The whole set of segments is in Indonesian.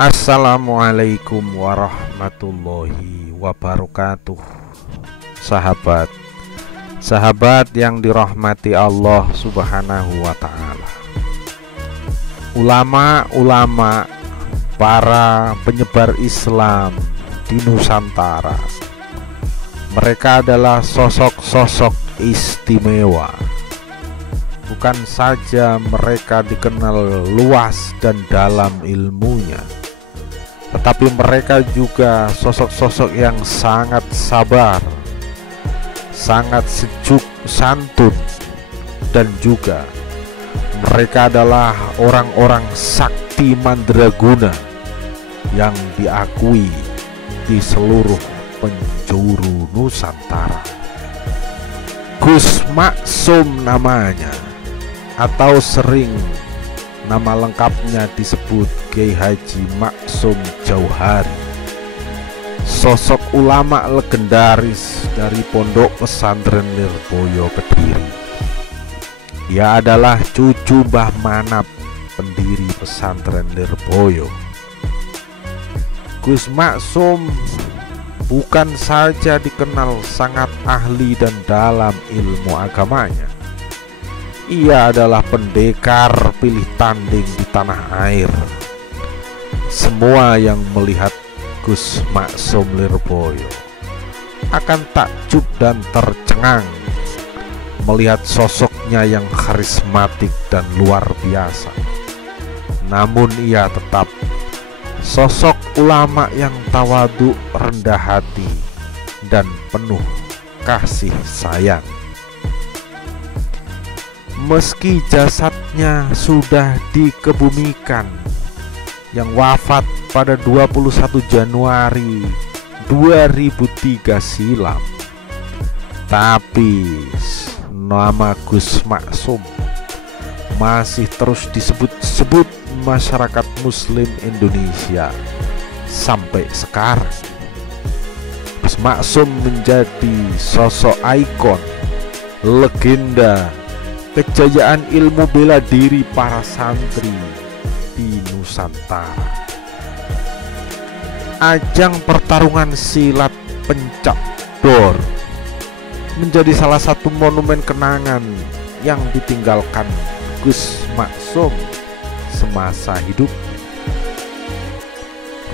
Assalamualaikum warahmatullahi wabarakatuh. Sahabat yang dirahmati Allah Subhanahu wa ta'ala. Ulama-ulama, para penyebar Islam di Nusantara, mereka adalah sosok-sosok istimewa. Bukan saja mereka dikenal luas dan dalam ilmunya, tetapi mereka juga sosok-sosok yang sangat sabar, sangat sejuk santun, dan juga mereka adalah orang-orang sakti mandraguna yang diakui di seluruh penjuru Nusantara. Gus Maksum namanya, atau sering nama lengkapnya disebut Kiai Haji Maksum Jauhari, sosok ulama legendaris dari Pondok Pesantren Lirboyo Kediri. Ia adalah cucu Mbah Manap, pendiri Pesantren Lirboyo. Gus Maksum bukan saja dikenal sangat ahli dan dalam ilmu agamanya, ia adalah pendekar pilih tanding di tanah air. Semua yang melihat Gus Maksum Lirboyo akan takjub dan tercengang melihat sosoknya yang karismatik dan luar biasa. Namun ia tetap sosok ulama yang tawadhu, rendah hati, dan penuh kasih sayang. Meski jasadnya sudah dikebumikan, yang wafat pada 21 Januari 2003 silam, tapi nama Gus Maksum masih terus disebut-sebut masyarakat Muslim Indonesia sampai sekarang. Gus Maksum menjadi sosok ikon, legenda, kejayaan ilmu bela diri para santri di Nusantara. Ajang pertarungan silat pencak dor menjadi salah satu monumen kenangan yang ditinggalkan Gus Maksum semasa hidup.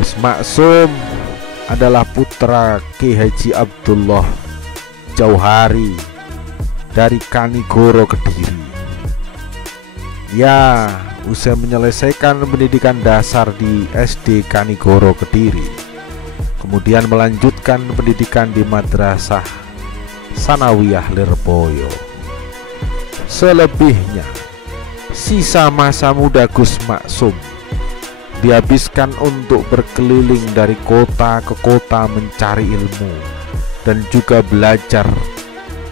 Gus Maksum adalah putra Kiai Haji Abdullah Jauhari dari Kanigoro Kediri. Ya, usai menyelesaikan pendidikan dasar di SD Kanigoro Kediri, kemudian melanjutkan pendidikan di Madrasah Sanawiyah Lirboyo. Selebihnya, sisa masa muda Gus Maksum dihabiskan untuk berkeliling dari kota ke kota mencari ilmu dan juga belajar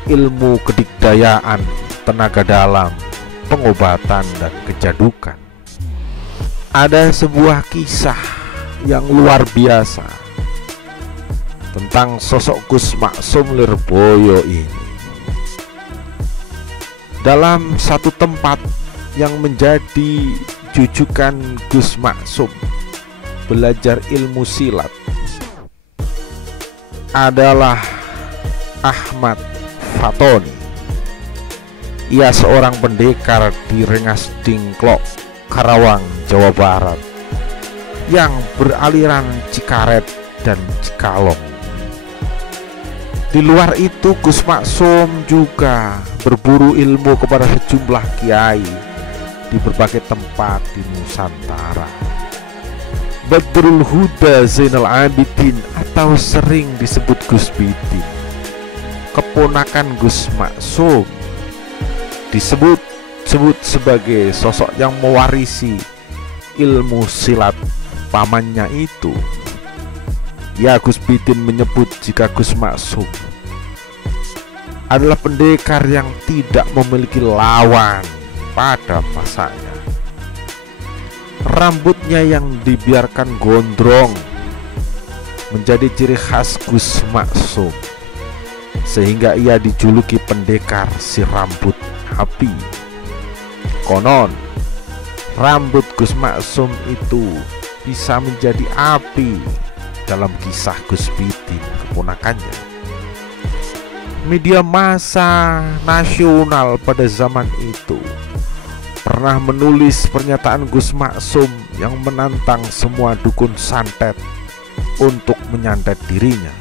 ilmu kedikdayaan, tenaga dalam, pengobatan, dan kejadukan. Ada sebuah kisah yang luar biasa tentang sosok Gus Maksum Lirboyo ini. Dalam satu tempat yang menjadi jujukan Gus Maksum belajar ilmu silat adalah Ahmad Fatoni. Ia seorang pendekar di Rengas Dingklok, Karawang, Jawa Barat, yang beraliran Cikaret dan Cikalong. Di luar itu, Gus Maksum juga berburu ilmu kepada sejumlah kiai di berbagai tempat di Nusantara. Badrul Huda Zainal Abidin, atau sering disebut Gus Bidin, keponakan Gus Maksum, disebut sebagai sosok yang mewarisi ilmu silat pamannya itu. Ya, Gus Bidin menyebut jika Gus Maksum adalah pendekar yang tidak memiliki lawan pada masanya. Rambutnya yang dibiarkan gondrong menjadi ciri khas Gus Maksum, sehingga ia dijuluki pendekar si rambut api. Konon rambut Gus Maksum itu bisa menjadi api dalam kisah Gus Pidin keponakannya. Media massa nasional pada zaman itu pernah menulis pernyataan Gus Maksum yang menantang semua dukun santet untuk menyantet dirinya.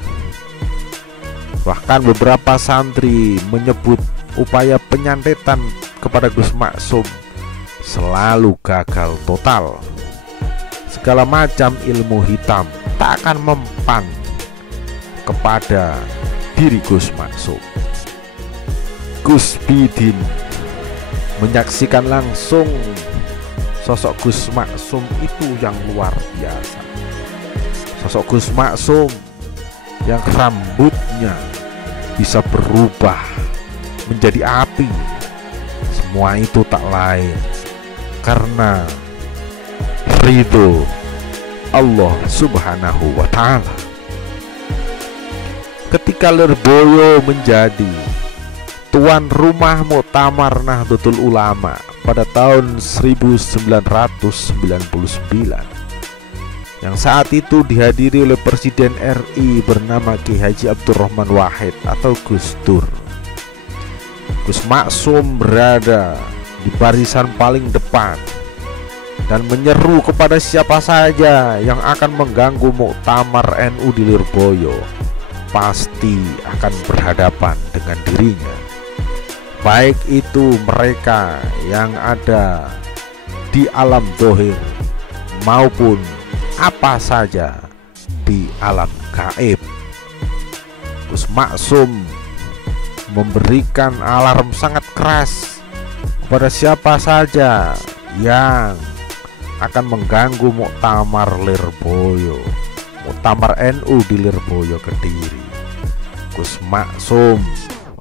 Bahkan beberapa santri menyebut upaya penyantetan kepada Gus Maksum selalu gagal total. Segala macam ilmu hitam tak akan mempan kepada diri Gus Maksum. Gus Pidin menyaksikan langsung sosok Gus Maksum itu yang luar biasa. Sosok Gus Maksum yang rambutnya bisa berubah menjadi api. Semua itu tak lain karena ridho Allah Subhanahu wa ta'ala. Ketika Lirboyo menjadi tuan rumah Muktamar Nahdlatul Ulama pada tahun 1999, yang saat itu dihadiri oleh Presiden RI bernama Ki Haji Abdurrahman Wahid atau Gus Dur, Gus Maksum berada di barisan paling depan dan menyeru kepada siapa saja yang akan mengganggu Muktamar NU di Lirboyo pasti akan berhadapan dengan dirinya, baik itu mereka yang ada di alam zahir maupun apa saja di alam gaib. Gus Maksum memberikan alarm sangat keras kepada siapa saja yang akan mengganggu Muktamar Lirboyo, Muktamar NU di Lirboyo Kediri. Gus Maksum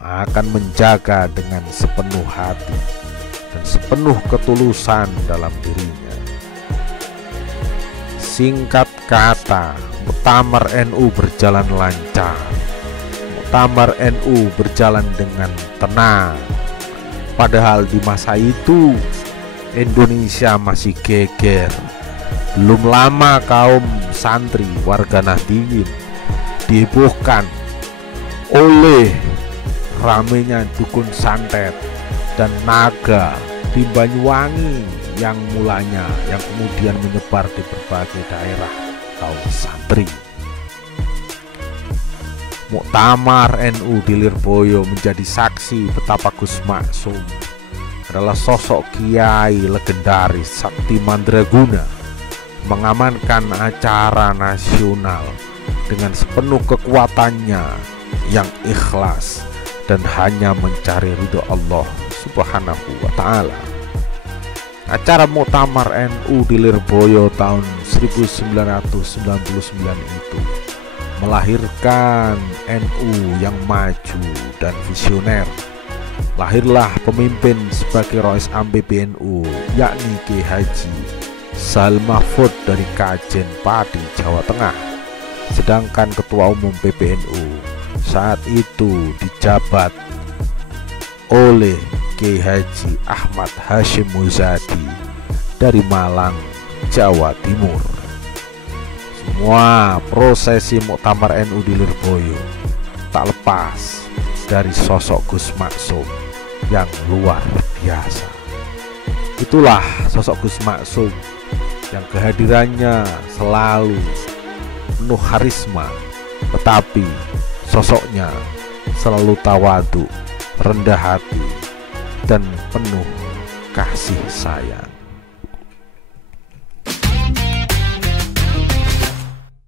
akan menjaga dengan sepenuh hati dan sepenuh ketulusan dalam dirinya. Singkat kata, Muktamar NU berjalan lancar. Muktamar NU berjalan dengan tenang. Padahal di masa itu Indonesia masih geger. Belum lama kaum santri warga Nahdliyin dihebohkan oleh ramenya dukun santet dan naga di Banyuwangi yang kemudian menyebar di berbagai daerah kaum santri. Muktamar NU di Lirboyo menjadi saksi betapa Gus Maksum adalah sosok kiai legendaris sakti mandraguna, mengamankan acara nasional dengan sepenuh kekuatannya yang ikhlas dan hanya mencari ridho Allah Subhanahu wa ta'ala. Acara Muktamar NU di Lirboyo tahun 1999 itu melahirkan NU yang maju dan visioner. Lahirlah pemimpin sebagai Rois Am PBNU, yakni Ki Haji Sahal Mahfud dari Kajen Pati, Jawa Tengah. Sedangkan Ketua Umum PBNU saat itu dijabat oleh Ki Haji Ahmad Hashim Muzadi dari Malang, Jawa Timur. Semua prosesi Muktamar NU di Lirboyo tak lepas dari sosok Gus Maksum yang luar biasa. Itulah sosok Gus Maksum yang kehadirannya selalu penuh karisma, tetapi sosoknya selalu tawadu, rendah hati, dan penuh kasih sayang.